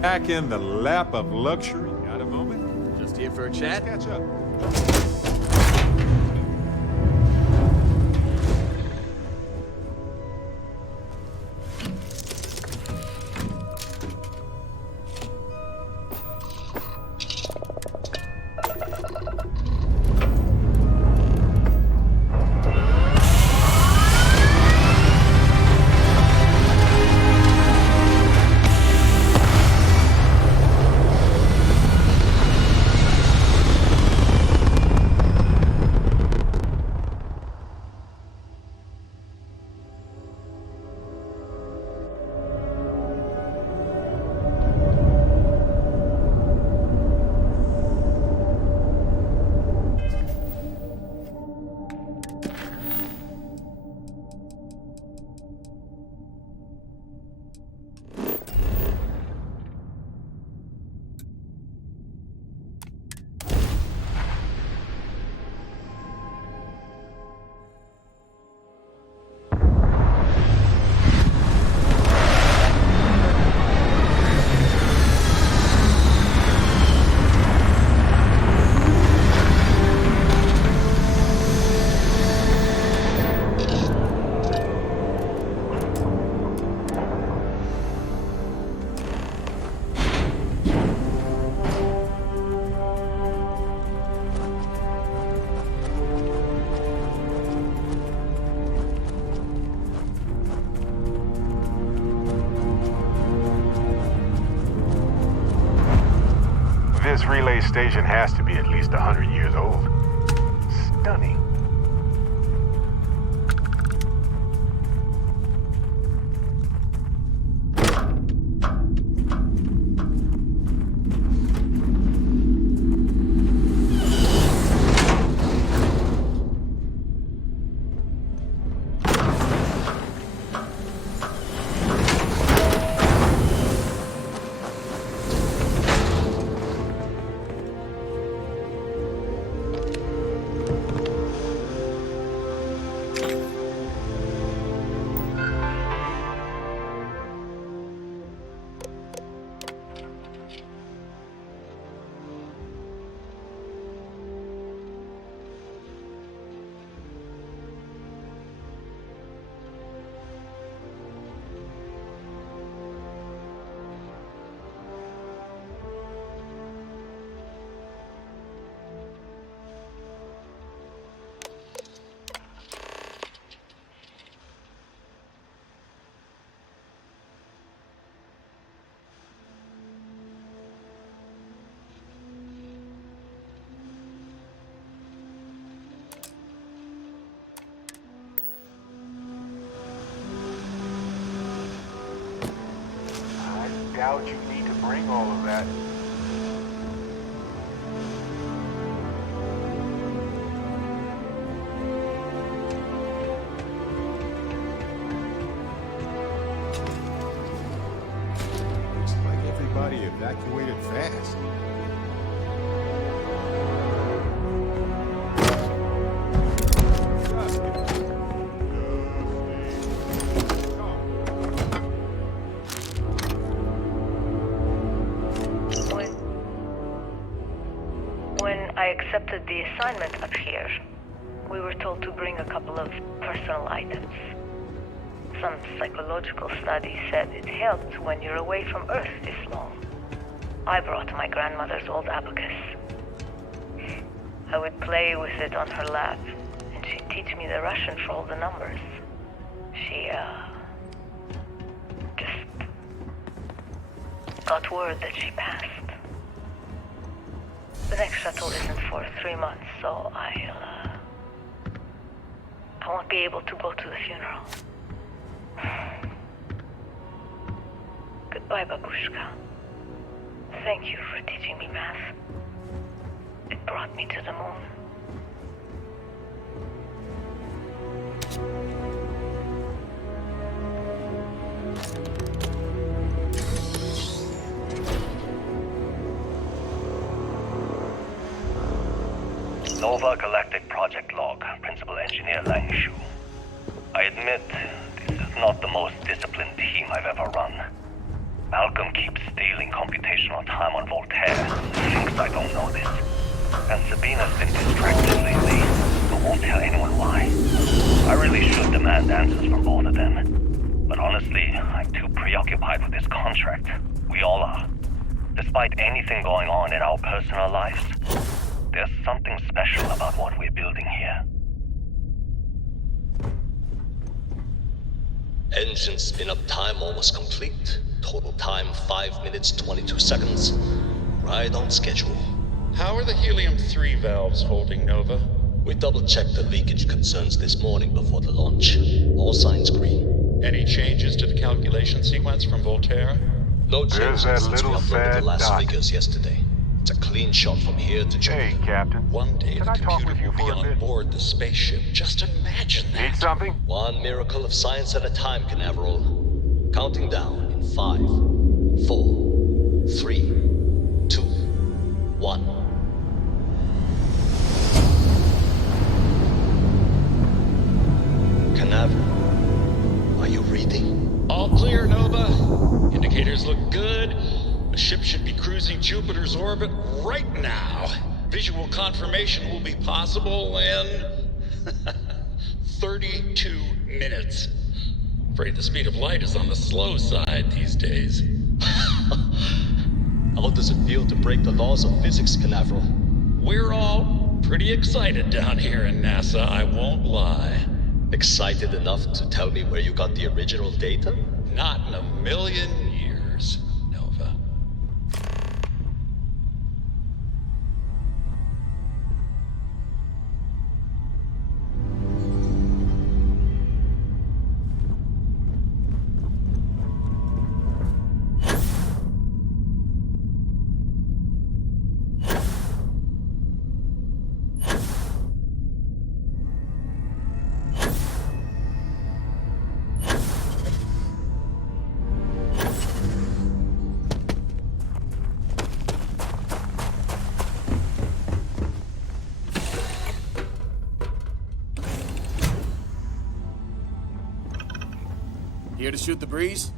Back in the lap of luxury. Got a moment? Just here for a chat? Catch up. This relay station has to be at least 100 years old. Stunning. Doubt you need to bring all of that. Looks like everybody evacuated fast. When I accepted the assignment up here, we were told to bring a couple of personal items. Some psychological study said it helped when you're away from Earth this long. I brought my grandmother's old abacus. I would play with it on her lap, and she'd teach me the Russian for all the numbers. She, just got word that she passed. The next shuttle isn't for 3 months, so I won't be able to go to the funeral. Goodbye, Babushka. Thank you for teaching me math. It brought me to the moon. Nova Galactic Project Log, Principal Engineer Langshu. I admit, this is not the most disciplined team I've ever run. Malcolm keeps stealing computations time on Voltaire thinks I don't know this. And Sabina's been distracted lately, but won't tell anyone why. I really should demand answers from both of them. But honestly, I'm too preoccupied with this contract. We all are. Despite anything going on in our personal lives, there's something special about what we're building here. Engine spin-up time almost complete. Total time 5 minutes 22 seconds. Right on schedule. How are the helium-3 valves holding, Nova? We double-checked the leakage concerns this morning before the launch. All signs green. Any changes to the calculation sequence from Voltaire? No There's changes that since we little uploaded the sad last dot. figures yesterday. It's a clean shot from here to Hey, Jupiter. Captain. One day Can the I talk computer with you will be for a on bit? board the spaceship. Just imagine that. Need something? One miracle of science at a time, Canaveral. Counting down in 5, 4, 3, 2, 1. Canaveral, are you reading? All clear, Nova. Indicators look good. The ship should be cruising Jupiter's orbit right now. Visual confirmation will be possible in 32 minutes. Afraid the speed of light is on the slow side these days. How does it feel to break the laws of physics, Canaveral? We're all pretty excited down here in NASA, I won't lie. Excited enough to tell me where you got the original data? Not in a million years, Nova. Here to shoot the breeze?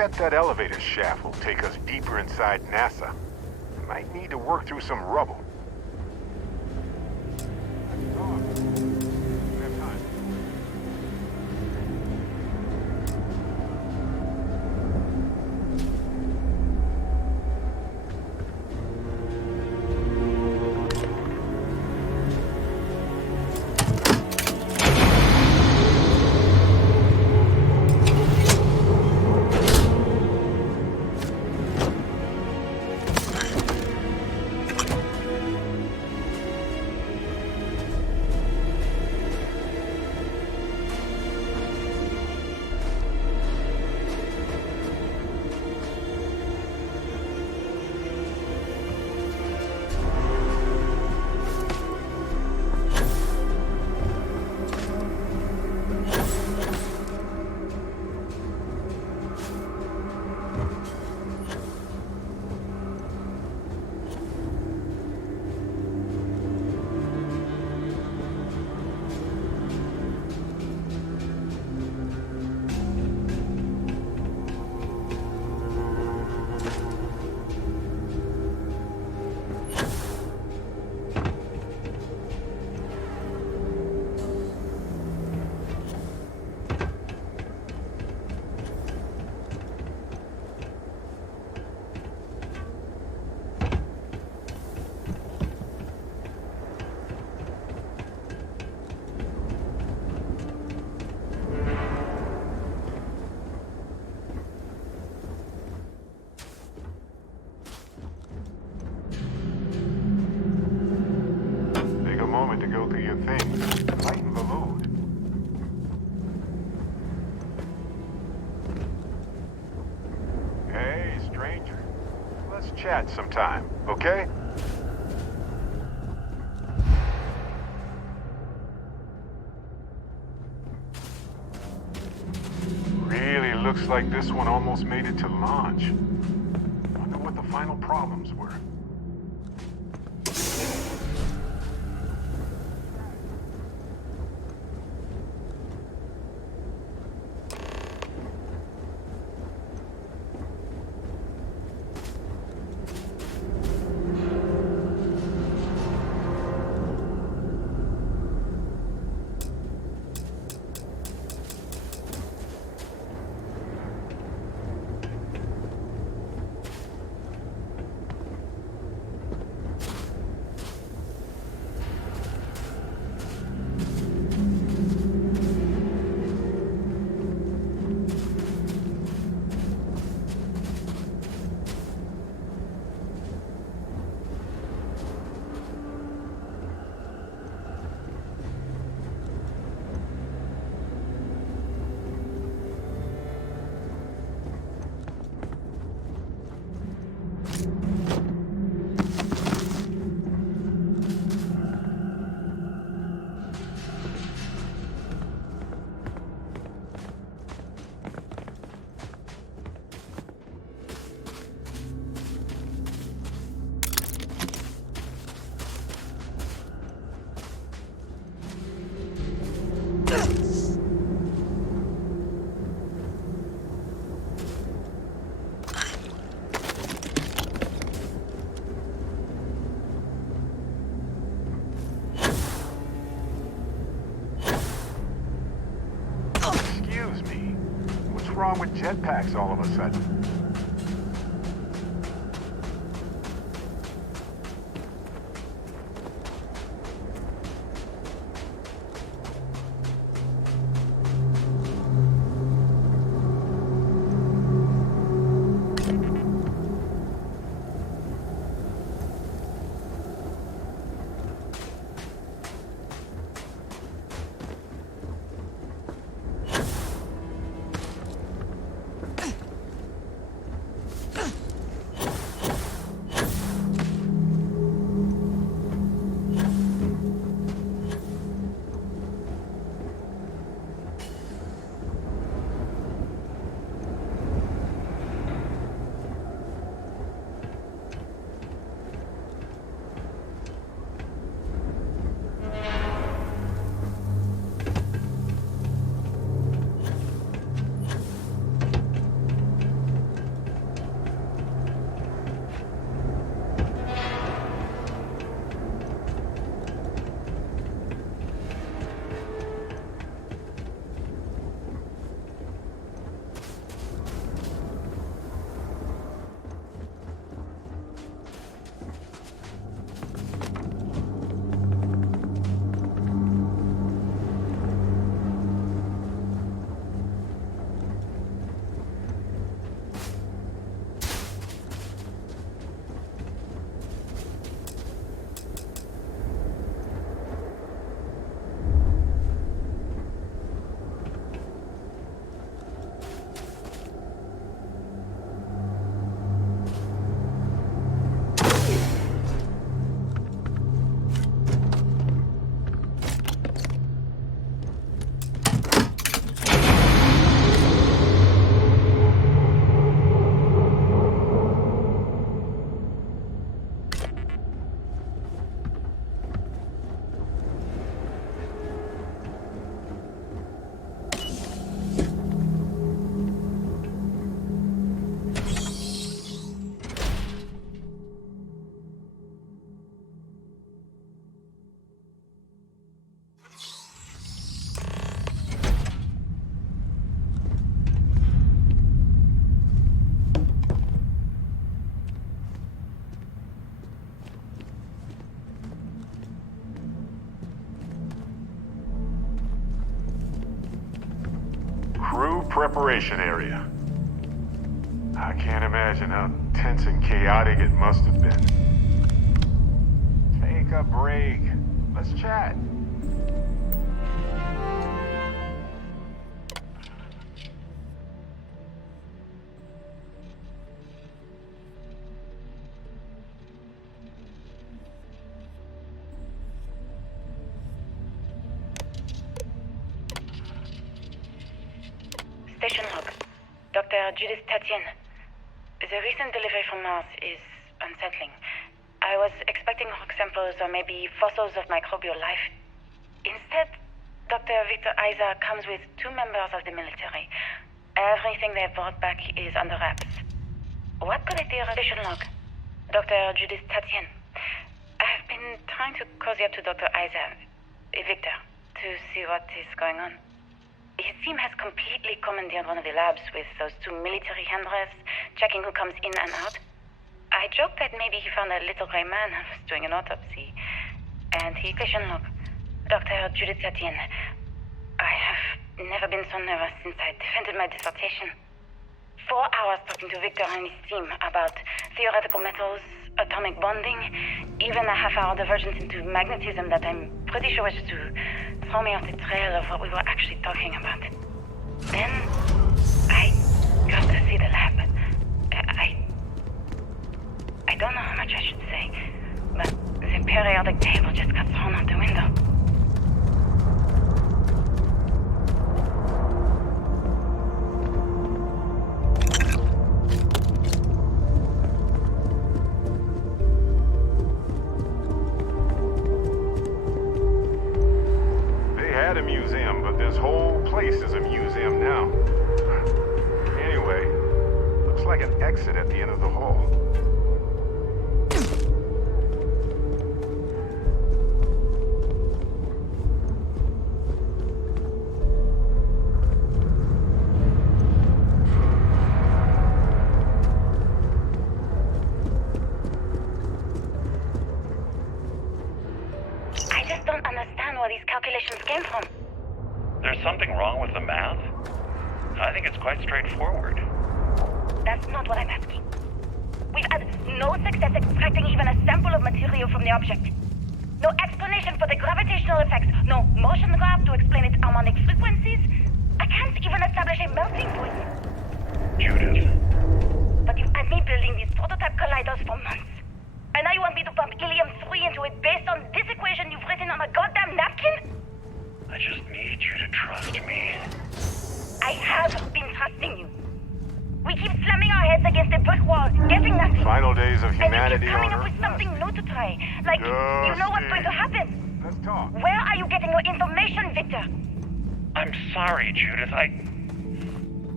bet that elevator shaft will take us deeper inside NASA. Might need to work through some rubble. To go through your things, lighten the load. Hey, stranger. Let's chat sometime, okay? Really looks like this one almost made it to launch. Wonder what the final problems were. Wrong with jetpacks all of a sudden? operation area. I can't imagine how tense and chaotic it must have been. Take a break. Let's chat. Station log. Dr. Judith Tatien. The recent delivery from Mars is unsettling. I was expecting rock samples or maybe fossils of microbial life. Instead, Dr. Victor Isa comes with 2 members of the military. Everything they've brought back is under wraps. What could it be? Station log. Dr. Judith Tatien. I've been trying to cozy up to Dr. Isa, Victor, to see what is going on. His team has completely commandeered one of the labs with those 2 military handlers, checking who comes in and out. I joked that maybe he found a little gray man and was doing an autopsy. And he question log. Dr. Judith Tatien. I have never been so nervous since I defended my dissertation. 4 hours talking to Victor and his team about theoretical metals, atomic bonding, even a half-hour divergence into magnetism that I'm pretty sure was to throw me off the trail of what we were actually talking about. Then, I got to see the lab. I don't know how much I should say, but the periodic table just got thrown out the window. A museum, but this whole place is a museum now. Anyway, looks like an exit at the end of the hall. I just don't understand where these calculations came from. There's something wrong with the math? I think it's quite straightforward. That's not what I'm asking. We've had no success extracting even a sample of material from the object. No explanation for the gravitational effects. No motion graph to explain its harmonic frequencies. I can't even establish a melting point. Judith. But you've had me building these prototype colliders for months. And now you want me to pump helium-3 into it based on this equation you've written on a goddamn napkin? I just need you to trust me. I have been trusting you. We keep slamming our heads against a brick wall, getting nothing. Final days of humanity and you keep coming on up with Earth. something new to try. Like, you know what's going to happen. Let's talk. Where are you getting your information, Victor? I'm sorry, Judith.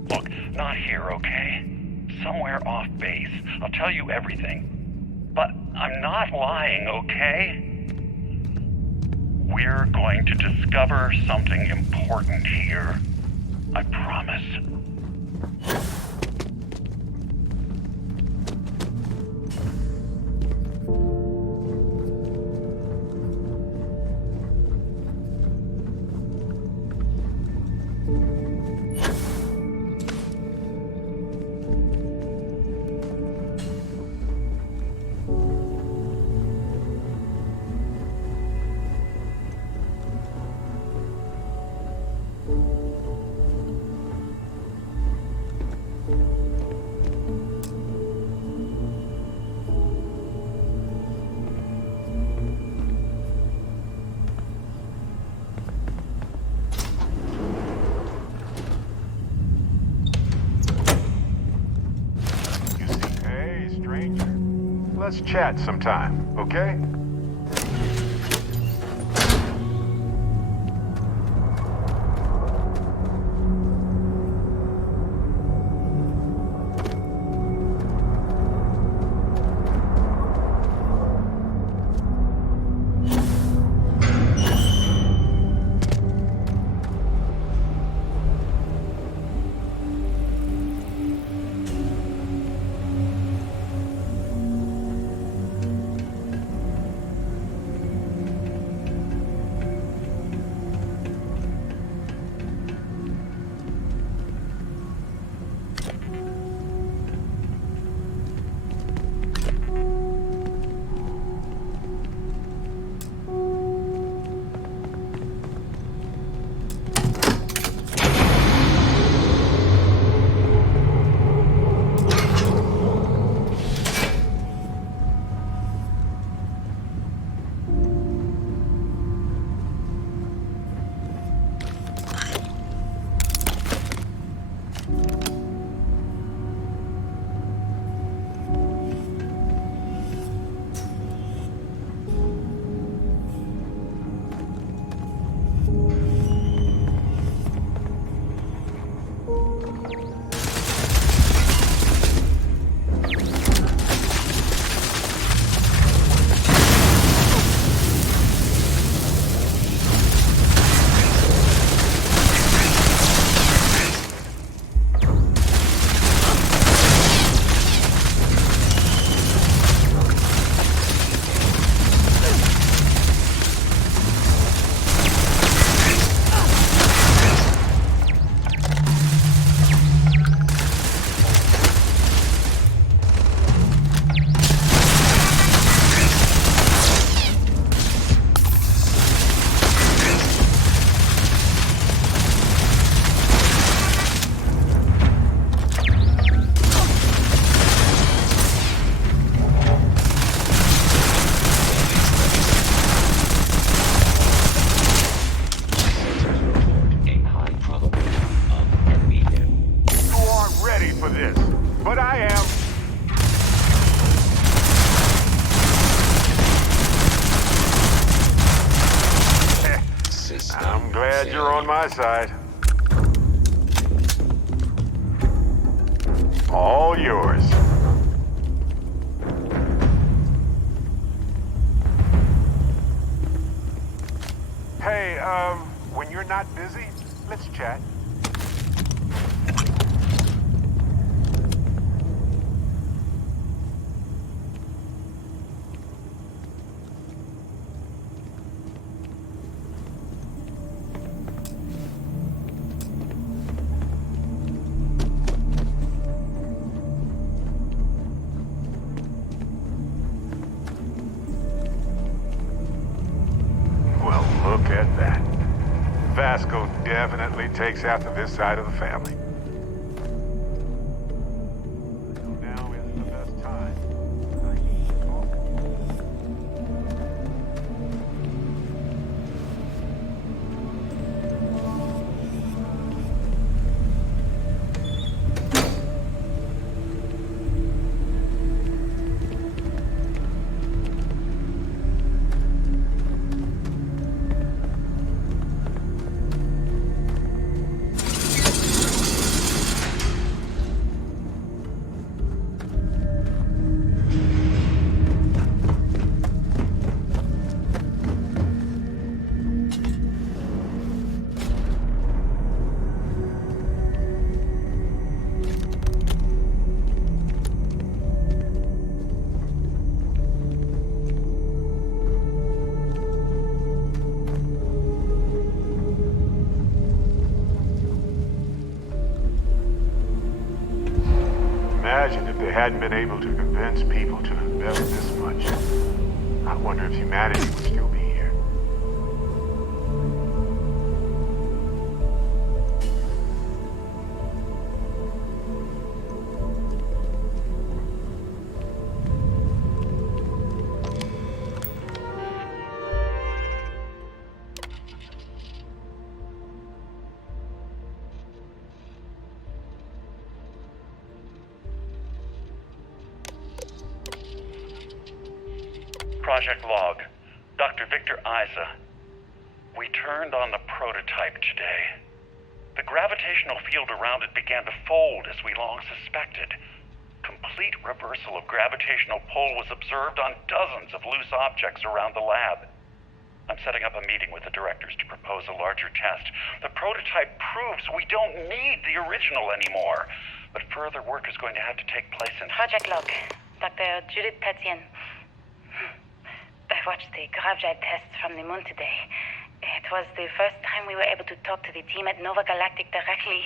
Look, not here, okay? Somewhere off base. I'll tell you everything. But I'm not lying, okay? We're going to discover something important here. I promise. Let's chat sometime, okay? Glad you're on my side. All yours. Hey, when you're not busy, let's chat. Look at that. Vasco definitely takes after this side of the family. Now is the best time. I need to talk. Imagine if they hadn't been able to convince people to invest this much. I wonder if humanity would still be here. Project log. Dr. Victor Isa. We turned on the prototype today. The gravitational field around it began to fold as we long suspected. Complete reversal of gravitational pull was observed on dozens of loose objects around the lab. I'm setting up a meeting with the directors to propose a larger test. The prototype proves we don't need the original anymore. But further work is going to have to take place in... Project log. Dr. Judith Tatien. I watched the gravjive tests from the moon today. It was the first time we were able to talk to the team at Nova Galactic directly.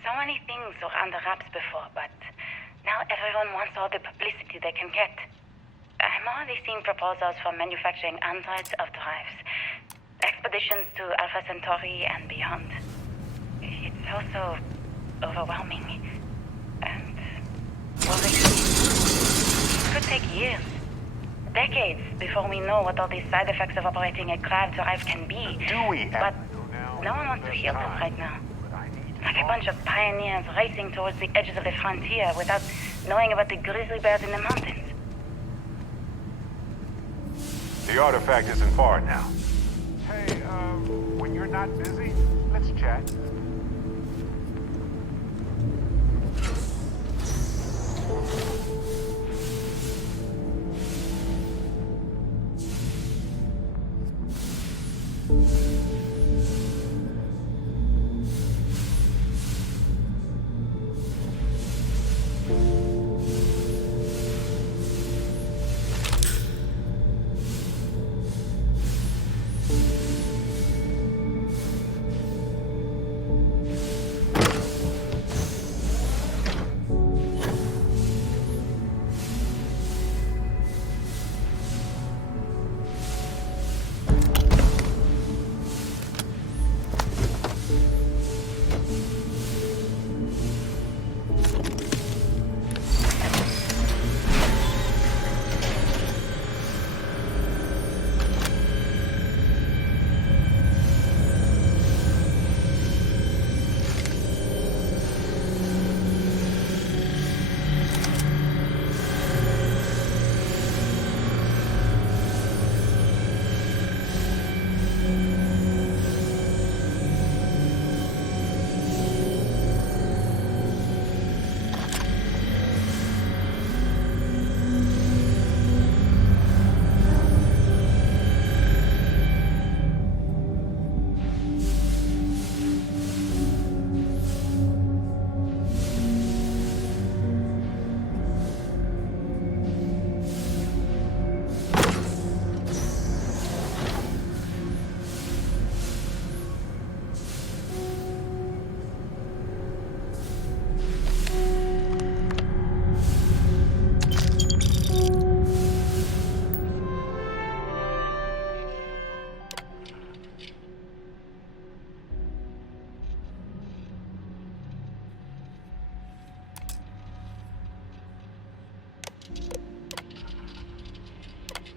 So many things were under wraps before, but now everyone wants all the publicity they can get. I'm already seeing proposals for manufacturing androids of drives, expeditions to Alpha Centauri and beyond. It's also overwhelming and worrying. It could take years. Decades before we know what all these side effects of operating a grav drive can be. But no one wants to hear them right now. Like a bunch of pioneers racing towards the edges of the frontier without knowing about the grizzly bears in the mountains. The artifact isn't far now. Hey, when you're not busy, let's chat.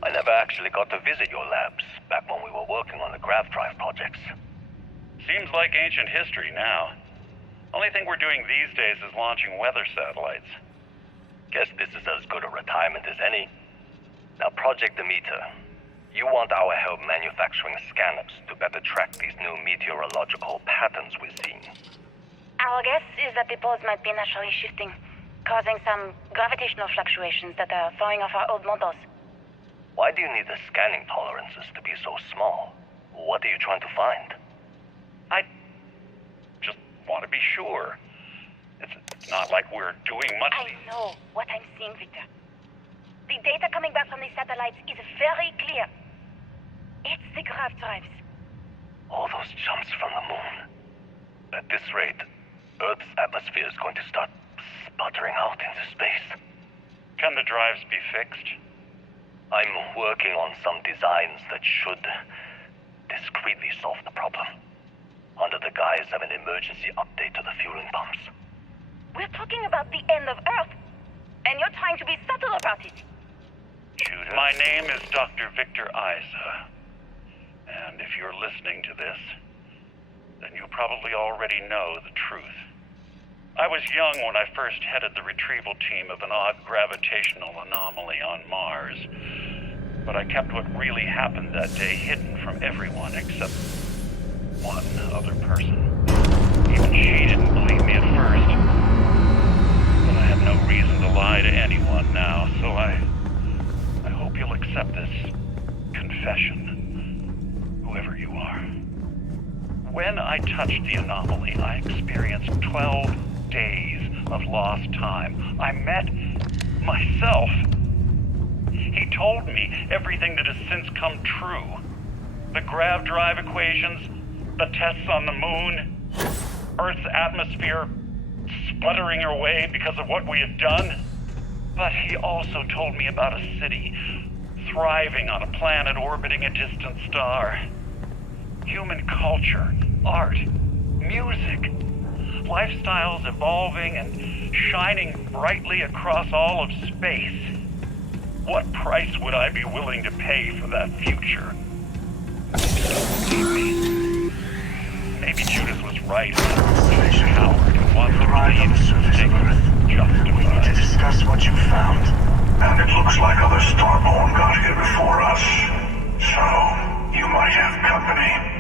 I never actually got to visit your labs back when we were working on the grav drive projects. Seems like ancient history now. Only thing we're doing these days is launching weather satellites. Guess this is as good a retirement as any. Now, Project Demeter. You want our help manufacturing scanners to better track these new meteorological patterns we're seeing. Our guess is that the poles might be naturally shifting, causing some gravitational fluctuations that are throwing off our old models. Why do you need the scanning tolerances to be so small? What are you trying to find? I just want to be sure. It's not like we're doing much. I know what I'm seeing, Victor. The data coming back from the satellites is very clear. It's the grav drives. All those jumps from the moon. At this rate, Earth's atmosphere is going to start sputtering out into space. Can the drives be fixed? I'm working on some designs that should discreetly solve the problem, under the guise of an emergency update to the fueling pumps. We're talking about the end of Earth, and you're trying to be subtle about it. My name is Dr. Victor Isa. And if you're listening to this, then you probably already know the truth. I was young when I first headed the retrieval team of an odd gravitational anomaly on Mars. But I kept what really happened that day hidden from everyone except one other person. Even she didn't believe me at first. But I have no reason to lie to anyone now, so I hope you'll accept this confession, whoever you are. When I touched the anomaly, I experienced 12 days of lost time. I met myself. He told me everything that has since come true. The grav drive equations, the tests on the moon, Earth's atmosphere sputtering away because of what we had done. But he also told me about a city thriving on a planet orbiting a distant star. Human culture, art, music, lifestyles evolving and shining brightly across all of space. What price would I be willing to pay for that future? Maybe Judas was right. He's a coward who wants to Arrive on the surface of Earth. We need to discuss what you found. And it looks like other Starborn got here before us. So, you might have company.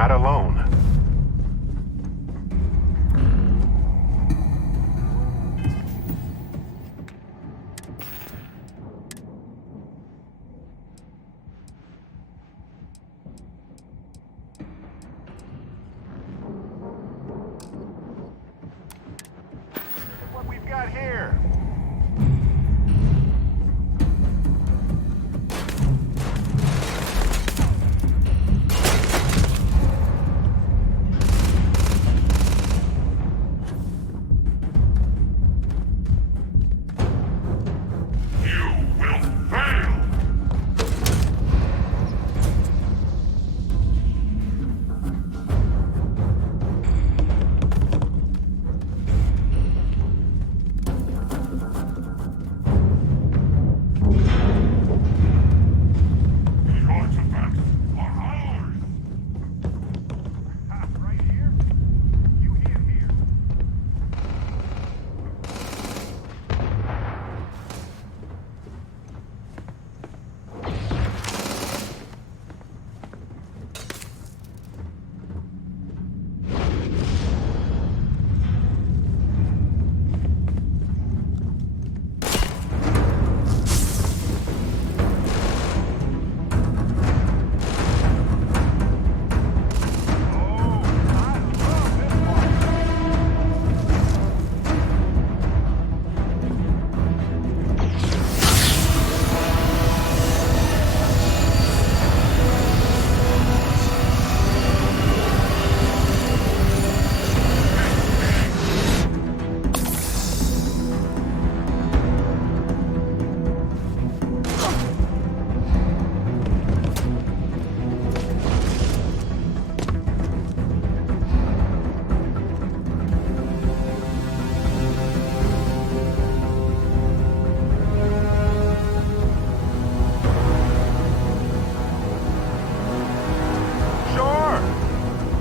not alone. What we've got here?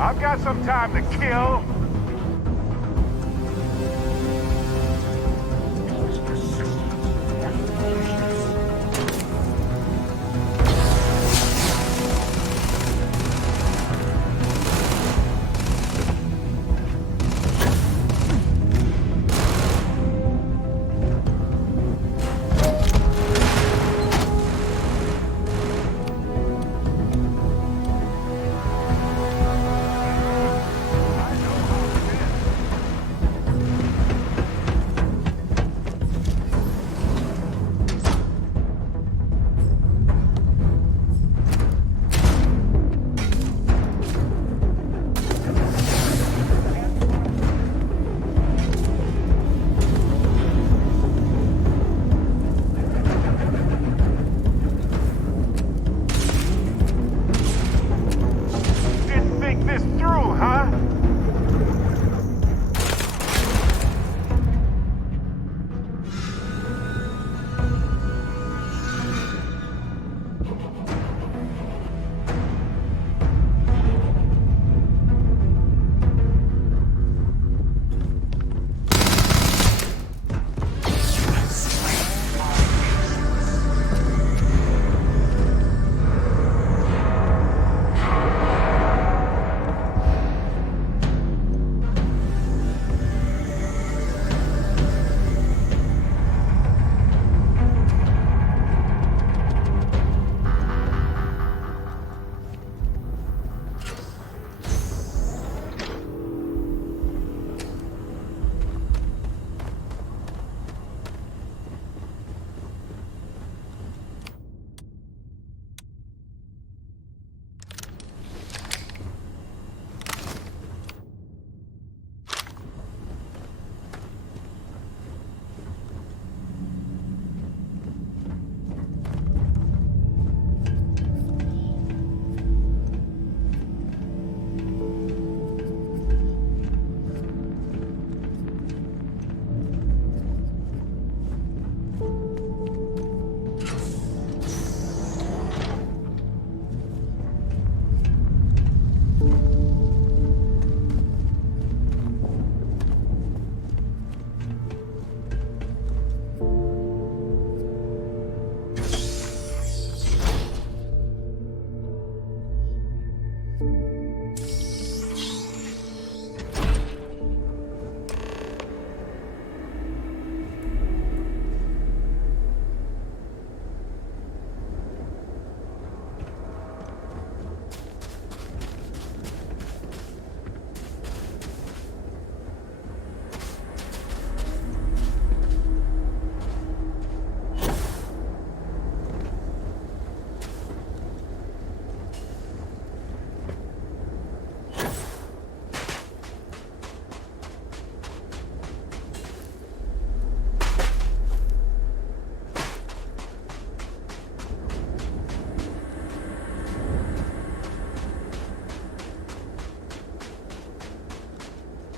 I've got some time to kill. I know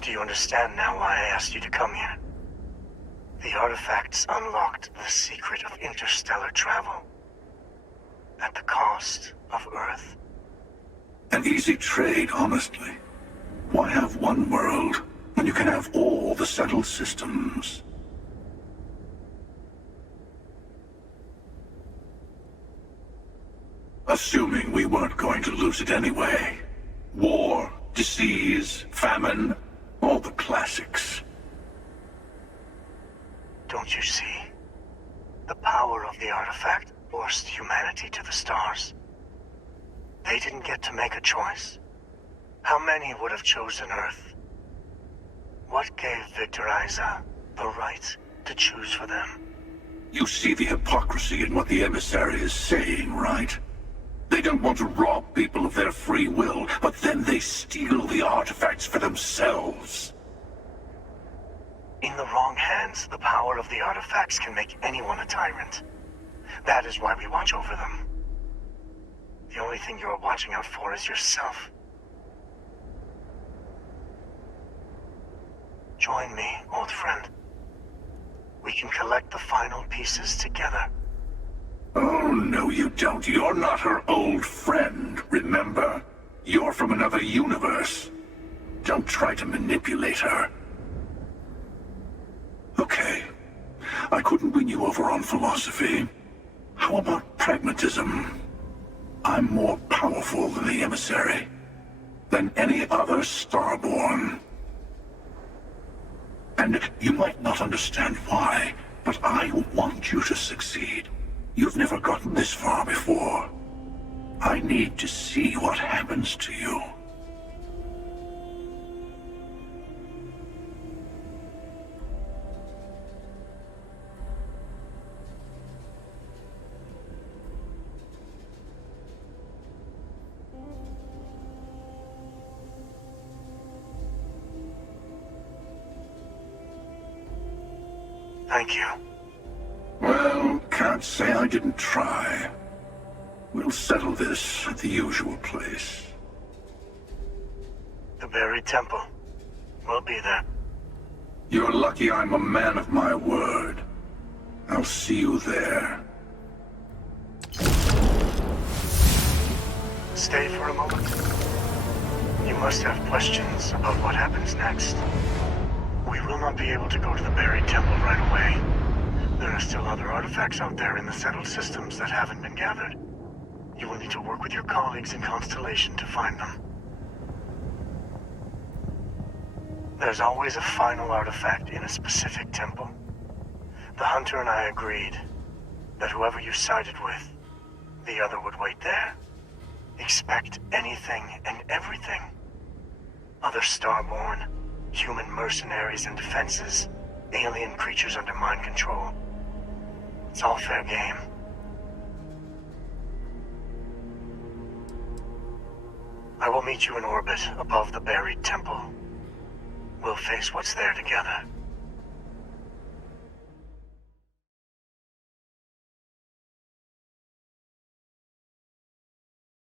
Do you understand now why I asked you to come here? The artifacts unlocked the secret of interstellar travel. At the cost of Earth. An easy trade, honestly. Why have one world when you can have all the settled systems? Assuming we weren't going to lose it anyway. War, disease, famine, all the classics. Don't you see? The power of the artifact forced humanity to the stars. They didn't get to make a choice. How many would have chosen Earth? What gave Victor Isa the right to choose for them? You see the hypocrisy in what the emissary is saying, right? They don't want to rob people of their free will, but then they steal the artifacts for themselves. In the wrong hands, the power of the artifacts can make anyone a tyrant. That is why we watch over them. The only thing you're watching out for is yourself. Join me, old friend. We can collect the final pieces together. Oh, no you don't. You're not her old friend, remember? You're from another universe. Don't try to manipulate her. Okay. I couldn't win you over on philosophy. How about pragmatism? I'm more powerful than the emissary. Than any other starborn. And you might not understand why, but I want you to succeed. You've never gotten this far before. I need to see what happens to you. Thank you. Well, can't say I didn't try. We'll settle this at the usual place. The buried temple. We'll be there. You're lucky I'm a man of my word. I'll see you there. Stay for a moment. You must have questions about what happens next. We will not be able to go to the buried temple right away. There are still other artifacts out there in the settled systems that haven't been gathered. You will need to work with your colleagues in Constellation to find them. There's always a final artifact in a specific temple. The hunter and I agreed that whoever you sided with, the other would wait there. Expect anything and everything. Other starborn, human mercenaries and defenses, alien creatures under mind control. It's all fair game. I will meet you in orbit above the buried temple. We'll face what's there together.